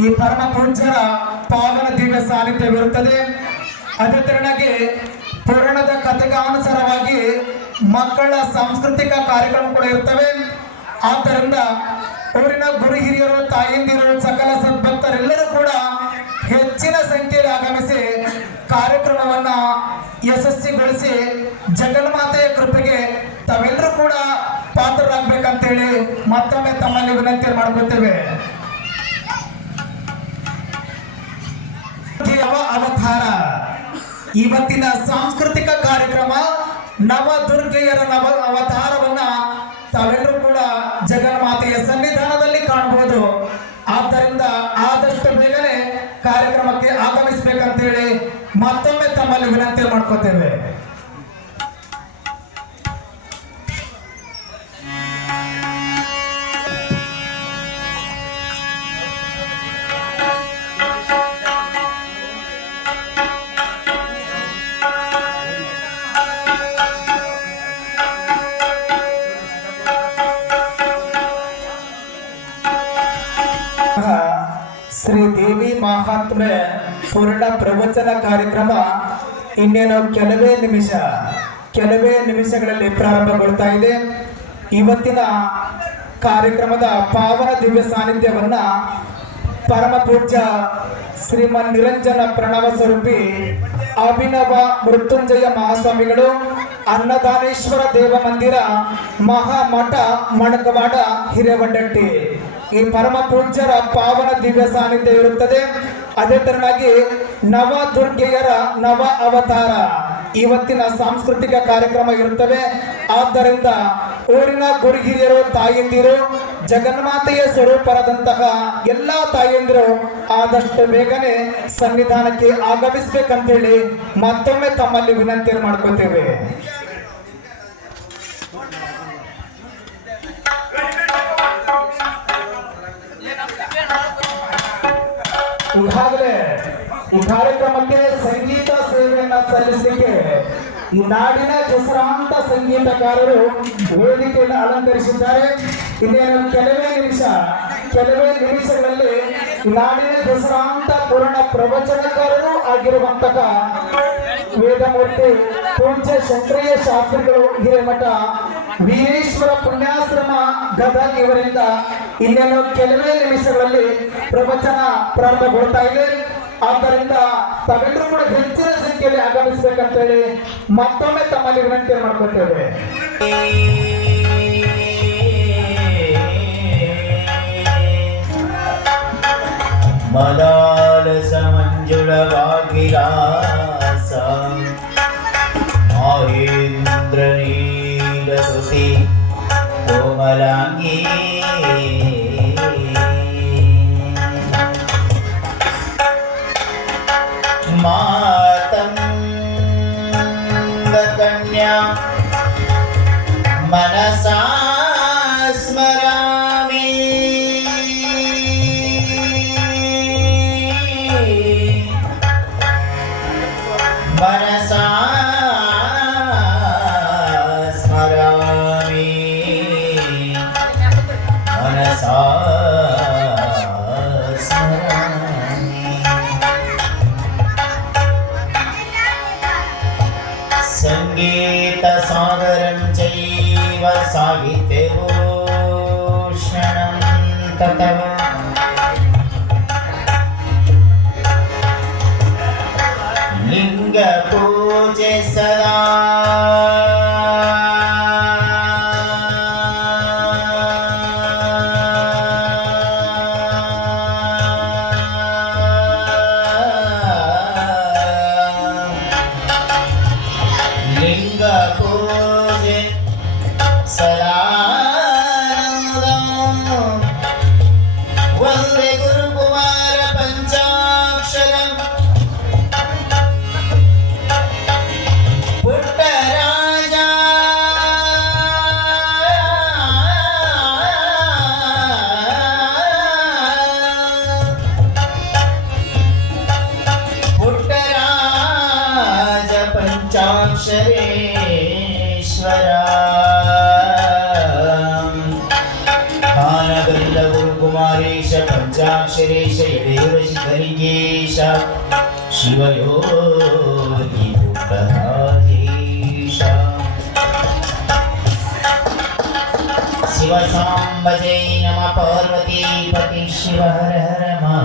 ಈ ಪರಮ ಪೂಜ್ಯರ ಪಾವನ ದಿವ್ಯ ಸಾನ್ನಿಧ್ಯವಿರುತ್ತದೆ. ಅದೇ ತೆರನಾಗಿ ಪುರಾಣದ ಕಥೆಗಾನುಸಾರವಾಗಿ ಮಕ್ಕಳ ಸಾಂಸ್ಕೃತಿಕ ಕಾರ್ಯಕ್ರಮ ಕೂಡ ಇರ್ತವೆ. ಆದ್ದರಿಂದ ಊರಿನ ಗುರು ಹಿರಿಯರು, ತಾಯಂದಿರು, ಸಕಲ ಸದ್ಭಕ್ತರೆಲ್ಲರೂ ಕೂಡ ಹೆಚ್ಚಿನ ಸಂಖ್ಯೆಯಲ್ಲಿ ಆಗಮಿಸಿ ಕಾರ್ಯಕ್ರಮವನ್ನ ಯಶಸ್ವಿಗೊಳಿಸಿ ಜಗನ್ಮಾತೆಯ ಕೃಪೆಗೆ ತಾವೆಲ್ಲರೂ ಕೂಡ ಪಾತ್ರರಾಗಬೇಕಂತೇಳಿ ಮತ್ತೊಮ್ಮೆ ತಮ್ಮಲ್ಲಿ ವಿನಂತಿ ಮಾಡ್ಕೊತೇವೆ. ಇವತ್ತಿನ ಸಾಂಸ್ಕೃತಿಕ ಕಾರ್ಯಕ್ರಮ ನವ ದುರ್ಗೆಯರ ನವ ಅವತಾರವನ್ನ ತಾವೆಲ್ಲರೂ ಕೂಡ ಜಗನ್ಮಾತೆಯ ಸನ್ನಿಧಾನದಲ್ಲಿ ಕಾಣಬಹುದು ಆದ್ದರಿಂದ ಆದಷ್ಟು ಬೇಗನೆ ಕಾರ್ಯಕ್ರಮಕ್ಕೆ ಆಗಮಿಸಬೇಕಂತೇಳಿ ಮತ್ತೊಮ್ಮೆ ತಮ್ಮಲ್ಲಿ ವಿನಂತಿ ಮಾಡ್ಕೋತೇವೆ. ಶ್ರೀ ದೇವಿ ಮಹಾತ್ಮೆ ಪೂರ್ಣ ಪ್ರವಚನ ಕಾರ್ಯಕ್ರಮ ಇನ್ನೇನು ಕೆಲವೇ ನಿಮಿಷ, ಕೆಲವೇ ನಿಮಿಷಗಳಲ್ಲಿ ಪ್ರಾರಂಭಗೊಳ್ತಾ ಇದೆ. ಇವತ್ತಿನ ಕಾರ್ಯಕ್ರಮದ ಪಾವನ ದಿವ್ಯ ಸಾನ್ನಿಧ್ಯವನ್ನ ಪರಮ ಪೂಜ್ಯ ಶ್ರೀಮನ್ ನಿರಂಜನ ಪ್ರಣವ ಸ್ವರೂಪಿ ಅಭಿನವ ಮೃತ್ಯುಂಜಯ ಮಹಾಸ್ವಾಮಿಗಳು, ಅನ್ನದಾನೇಶ್ವರ ದೇವ ಮಂದಿರ, ಮಹಾಮಠ, ಮಣಕವಾಡ, ಹಿರೇವಡ್ಡಟ್ಟಿ. ಈ ಪರಮ ಪೂಜ್ಯರ ಪಾವನ ದಿವ್ಯ ಸಾನ್ನಿಧ್ಯ ಇರುತ್ತದೆ. ಅದೇ ತರನಾಗಿ ನವ ದುರ್ಗೆಯರ ನವ ಅವತಾರ ಇವತ್ತಿನ ಸಾಂಸ್ಕೃತಿಕ ಕಾರ್ಯಕ್ರಮ ಇರುತ್ತವೆ. ಆದ್ದರಿಂದ ಊರಿನ ಗುರುಗಿರಿಯರು, ತಾಯಂದಿರು, ಜಗನ್ಮಾತೆಯ ಸ್ವರೂಪರಾದಂತಹ ಎಲ್ಲಾ ತಾಯಂದಿರು ಆದಷ್ಟು ಬೇಗನೆ ಸನ್ನಿಧಾನಕ್ಕೆ ಆಗಮಿಸ್ಬೇಕಂತೇಳಿ ಮತ್ತೊಮ್ಮೆ ತಮ್ಮಲ್ಲಿ ವಿನಂತಿಯನ್ನು ಮಾಡ್ಕೋತೇವೆ. ಈಗಾಗಲೇ ಈ ಕಾರ್ಯಕ್ರಮಕ್ಕೆ ಸಂಗೀತ ಸೇವೆಯನ್ನ ಸಲ್ಲಿಸಲಿಕ್ಕೆ ಈ ನಾಡಿನ ಹೆಸರಾಂತ ಸಂಗೀತಕಾರರು ವೇದಿಕೆಯನ್ನು ಅಲಂಕರಿಸಿದ್ದಾರೆ. ಇನ್ನೇನು ಕೆಲವೇ ನಿಮಿಷ, ಕೆಲವೇ ನಿಮಿಷಗಳಲ್ಲಿ ನಾಡಿನ ಹೆಸರಾಂತ ಪೂರ್ಣ ಪ್ರವಚನಕಾರರು ಆಗಿರುವಂತಹ ವೇದಮೂರ್ತಿ ಪೂಜ್ಯ ಶಂಕರಯ್ಯ ಶಾಸ್ತ್ರಿಗಳು ಹಿರೇಮಠ ವೀರೇಶ್ವರ ಪುಣ್ಯಾಶ್ರಮ ಗದಗ್ ಇವರಿಂದ ಇನ್ನೇನು ಕೆಲವೇ ನಿಮಿಷಗಳಲ್ಲಿ ಪ್ರವಚನ ಪ್ರಾರಂಭಗೊಳ್ತಾ ಇದೆ. ಆದ್ದರಿಂದ ತಾವೆಲ್ಲರೂ ಕೂಡ ಹೆಚ್ಚಿನ ಸಂಖ್ಯೆಯಲ್ಲಿ ಆಗಮಿಸಬೇಕಂತ ಹೇಳಿ ಮತ್ತೊಮ್ಮೆ ತಮ್ಮಲ್ಲಿ ವಿನಂತಿ ಮಾಡ್ಕೊತೇವೆ. ಮನ കവലാങ്കി മാതം കന്യ മനസാ സ്മരാമി. മനസാ സ്മരാമി स्मरामि ಲಿಂಗ ಪೂಜೆ ಸದಾ സർവേശ്വര ആനന്ദ ഗുരുകുമാരീശ പഞ്ചാക്ഷരീശ ഇടയുരശി ധരികേശ ശിവയോഗി പ്രധാനീശ ശിവസാംബജൈ നമ പാർവതീപതി ശിവ മാ